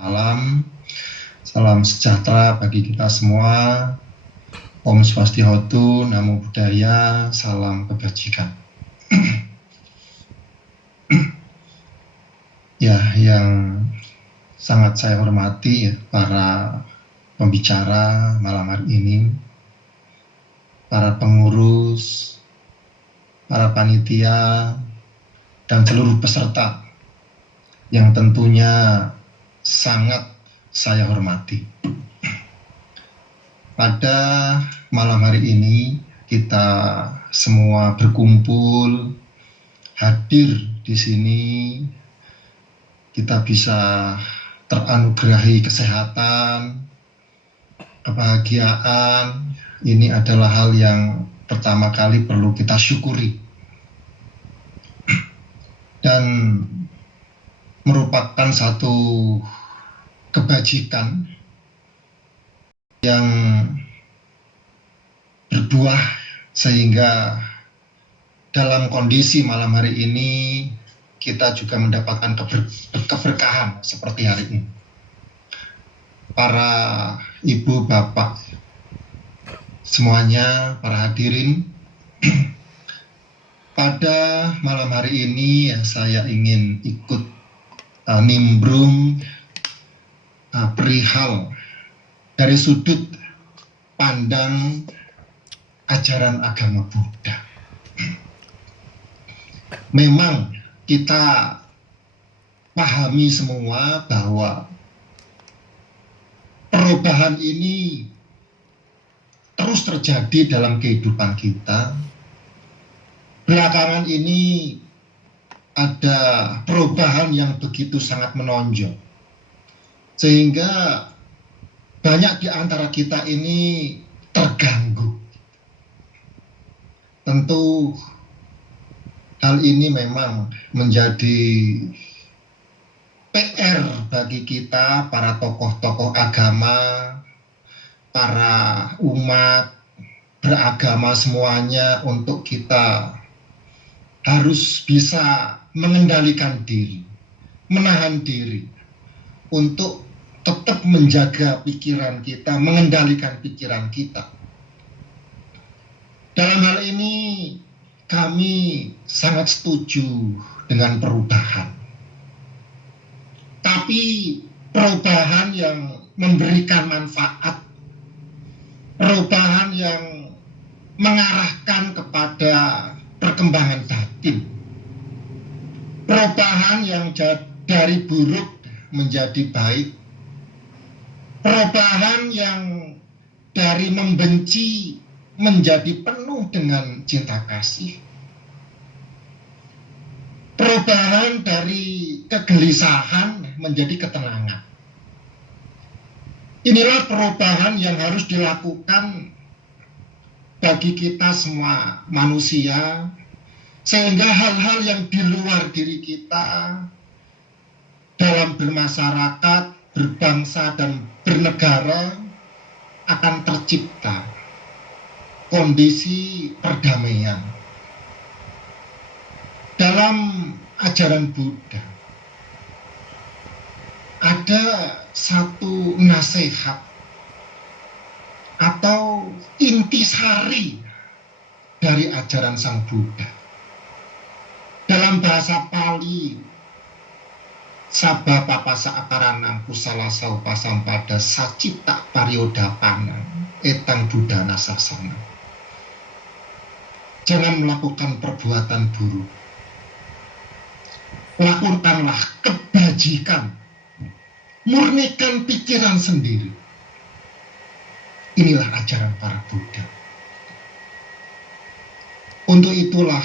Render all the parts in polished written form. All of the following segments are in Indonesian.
Malam, salam sejahtera bagi kita semua. Om Swastihotu, Namo Buddhaya, salam kebajikan. Ya, yang sangat saya hormati ya, para pembicara malam hari ini, para pengurus, para panitia, dan seluruh peserta yang tentunya sangat saya hormati. Pada malam hari ini kita semua berkumpul, hadir di sini, kita bisa teranugerahi kesehatan, kebahagiaan. Ini adalah hal yang pertama kali perlu kita syukuri dan merupakan satu kebajikan yang berbuah sehingga dalam kondisi malam hari ini kita juga mendapatkan keberkahan seperti hari ini. Para ibu, bapak, semuanya, para hadirin, pada malam hari ini ya, saya ingin ikut nimbrung perihal dari sudut pandang ajaran agama Buddha. Memang kita pahami semua bahwa perubahan ini terus terjadi dalam kehidupan kita. Belakangan ini ada perubahan yang begitu sangat menonjol, sehingga banyak di antara kita ini terganggu. Tentu hal ini memang menjadi PR bagi kita, para tokoh-tokoh agama, para umat beragama semuanya, untuk kita harus bisa mengendalikan diri, menahan diri, untuk tetap menjaga pikiran kita, mengendalikan pikiran kita. Dalam hal ini kami sangat setuju dengan perubahan. Tapi perubahan yang memberikan manfaat, perubahan yang mengarahkan kepada perkembangan batin, perubahan yang dari buruk menjadi baik, perubahan yang dari membenci menjadi penuh dengan cinta kasih, perubahan dari kegelisahan menjadi ketenangan. Inilah perubahan yang harus dilakukan bagi kita semua manusia, sehingga hal-hal yang di luar diri kita dalam bermasyarakat, berbangsa, dan bernegara akan tercipta kondisi perdamaian. Dalam ajaran Buddha ada satu nasihat atau intisari dari ajaran Sang Buddha. Dalam bahasa Pali, Sabba papasa akaranang kusala saupa sampada sacita pariodapana etang budana sasana. Jangan melakukan perbuatan buruk, lakukanlah kebajikan, murnikan pikiran sendiri. Inilah ajaran para Buddha. Untuk itulah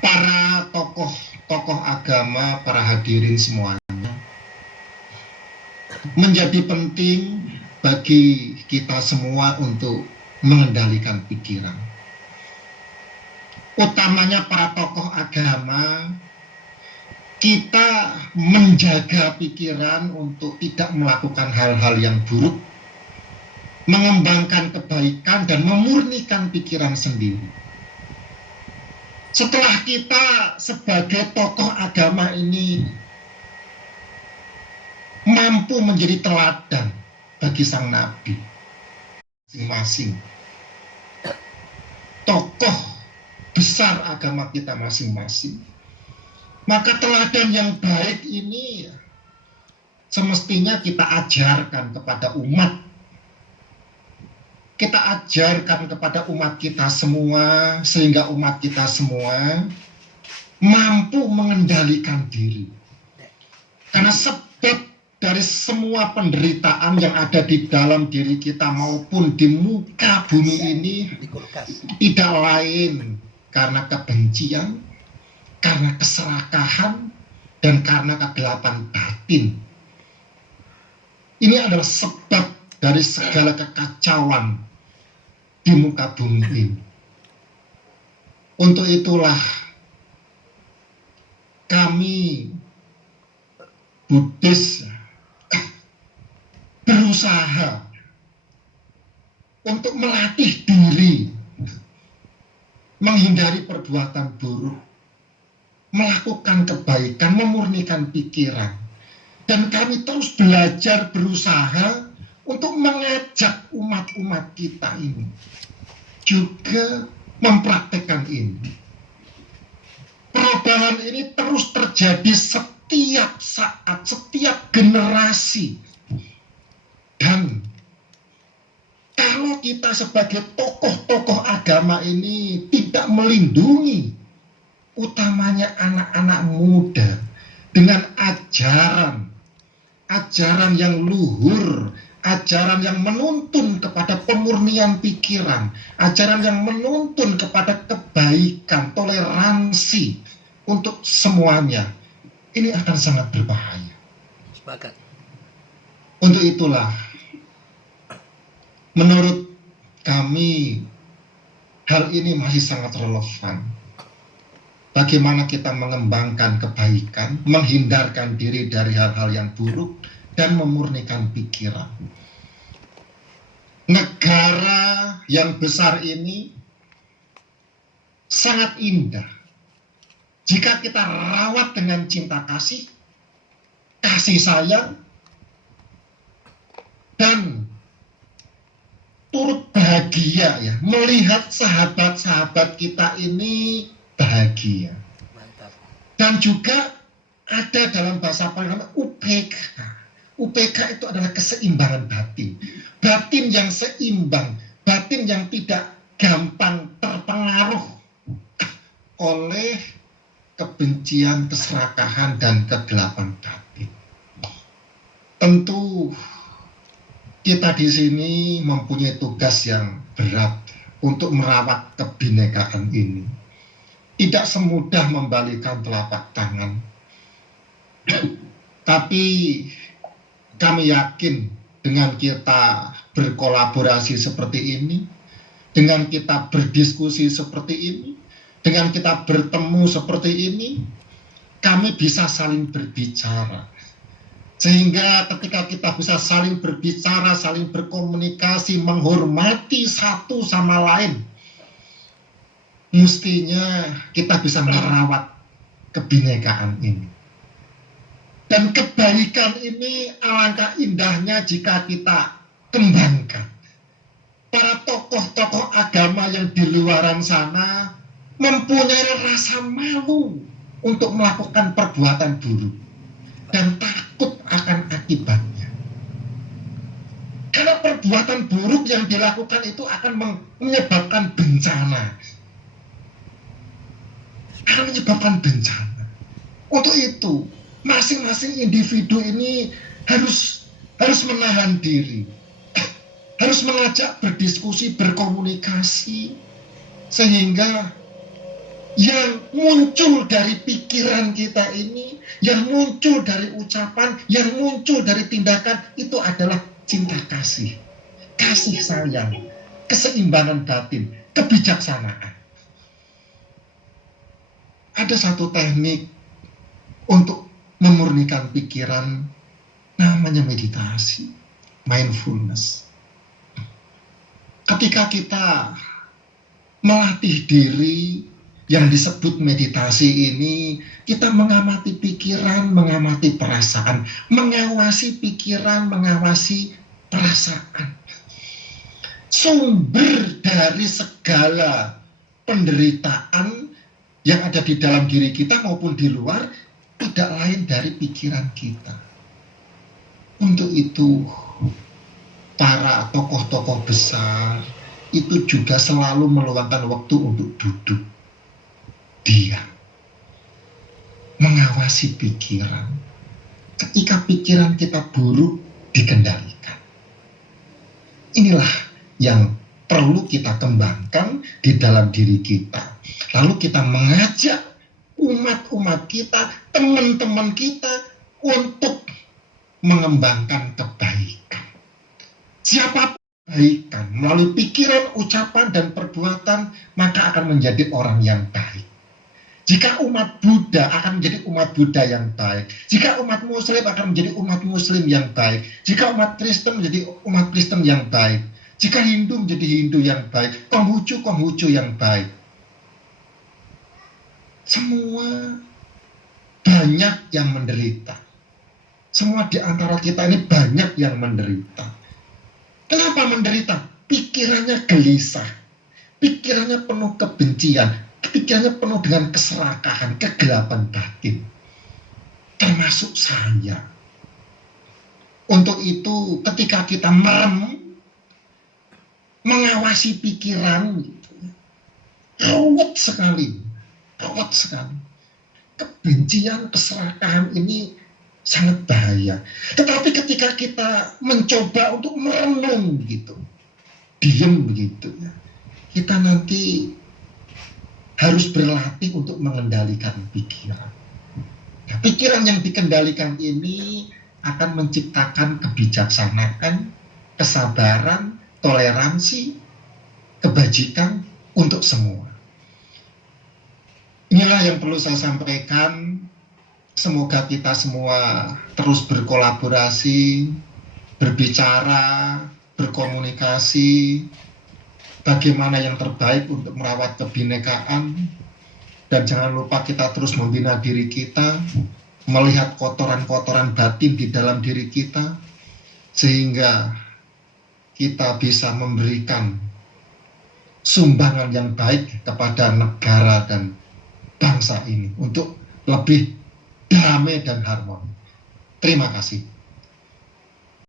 para tokoh agama, para hadirin semuanya, menjadi penting bagi kita semua untuk mengendalikan pikiran. Utamanya para tokoh agama, kita menjaga pikiran untuk tidak melakukan hal-hal yang buruk, mengembangkan kebaikan dan memurnikan pikiran sendiri. Setelah kita sebagai tokoh agama ini mampu menjadi teladan bagi sang nabi. Masing-masing tokoh besar agama kita masing-masing. Maka teladan yang baik ini semestinya kita ajarkan kepada umat. Kita ajarkan kepada umat kita semua, sehingga umat kita semua mampu mengendalikan diri. Karena sebab dari semua penderitaan yang ada di dalam diri kita maupun di muka bumi ini tidak lain karena kebencian, karena keserakahan, dan karena kegelapan batin. Ini adalah sebab dari segala kekacauan di muka bumi ini. Untuk itulah kami Buddhis berusaha untuk melatih diri, menghindari perbuatan buruk, melakukan kebaikan, memurnikan pikiran. Dan kami terus belajar, berusaha untuk mengajak umat-umat kita ini juga mempraktekkan ini. Perubahan ini terus terjadi setiap saat, setiap generasi. Dan kalau kita sebagai tokoh-tokoh agama ini tidak melindungi utamanya anak-anak muda dengan ajaran yang luhur, ajaran yang menuntun kepada pemurnian pikiran, ajaran yang menuntun kepada kebaikan, toleransi untuk semuanya, ini akan sangat berbahaya. Sepakat. Untuk itulah, menurut kami, hal ini masih sangat relevan. Bagaimana kita mengembangkan kebaikan, menghindarkan diri dari hal-hal yang buruk, dan memurnikan pikiran. Negara yang besar ini sangat indah jika kita rawat dengan cinta kasih, kasih sayang, dan turut bahagia ya, melihat sahabat-sahabat kita ini bahagia. Mantap. Dan juga ada dalam bahasa Pali UPK. UPK itu adalah keseimbangan batin. Batin yang seimbang, batin yang tidak gampang terpengaruh oleh kebencian, keserakahan, dan kegelapan batin. Tentu kita di sini mempunyai tugas yang berat untuk merawat kebinekaan ini. Tidak semudah membalikan telapak tangan. Tapi kami yakin dengan kita berkolaborasi seperti ini, dengan kita berdiskusi seperti ini, dengan kita bertemu seperti ini, kami bisa saling berbicara. Sehingga ketika kita bisa saling berbicara, saling berkomunikasi, menghormati satu sama lain, mestinya kita bisa merawat kebinekaan ini. Dan kebaikan ini alangkah indahnya jika kita kembangkan. Para tokoh-tokoh agama yang di luaran sana mempunyai rasa malu untuk melakukan perbuatan buruk dan takut akan akibatnya. Karena perbuatan buruk yang dilakukan itu akan menyebabkan bencana. Akan menyebabkan bencana. Untuk itu, masing-masing individu ini harus menahan diri, harus mengajak berdiskusi, berkomunikasi, sehingga yang muncul dari pikiran kita ini, yang muncul dari ucapan, yang muncul dari tindakan itu adalah cinta kasih, kasih sayang, keseimbangan batin, kebijaksanaan. Ada satu teknik untuk memurnikan pikiran, namanya meditasi, mindfulness. Ketika kita melatih diri Yang disebut meditasi ini, kita mengamati pikiran, mengamati perasaan, mengawasi pikiran, mengawasi perasaan. Sumber dari segala penderitaan yang ada di dalam diri kita maupun di luar tidak lain dari pikiran kita. Untuk itu, para tokoh-tokoh besar itu juga selalu meluangkan waktu untuk duduk, diam, mengawasi pikiran. Ketika pikiran kita buruk, dikendalikan. Inilah yang perlu kita kembangkan di dalam diri kita. Lalu kita mengajak umat-umat kita, teman-teman kita untuk mengembangkan kebaikan. Siapapun kebaikan melalui pikiran, ucapan, dan perbuatan, maka akan menjadi orang yang baik. Jika umat Buddha akan menjadi umat Buddha yang baik. Jika umat Muslim akan menjadi umat Muslim yang baik. Jika umat Kristen menjadi umat Kristen yang baik. Jika Hindu menjadi Hindu yang baik. Konghucu yang baik. Semua banyak yang menderita. Semua di antara kita ini banyak yang menderita. Kenapa menderita? Pikirannya gelisah. Pikirannya penuh kebencian. Pikirannya penuh dengan keserakahan, kegelapan batin. Termasuk saya. Untuk itu ketika kita merem, mengawasi pikiran, ruwet sekali. Kebencian, keserakahan ini sangat bahaya. Tetapi ketika kita mencoba untuk merenung gitu, diam begitu, kita nanti harus berlatih untuk mengendalikan pikiran. Nah, pikiran yang dikendalikan ini akan menciptakan kebijaksanaan, kesabaran, toleransi, kebajikan untuk semua. Inilah yang perlu saya sampaikan. Semoga kita semua terus berkolaborasi, berbicara, berkomunikasi, bagaimana yang terbaik untuk merawat kebinekaan. Dan jangan lupa kita terus membina diri kita, melihat kotoran-kotoran batin di dalam diri kita, sehingga kita bisa memberikan sumbangan yang baik kepada negara dan bangsa ini untuk lebih damai dan harmoni. Terima kasih.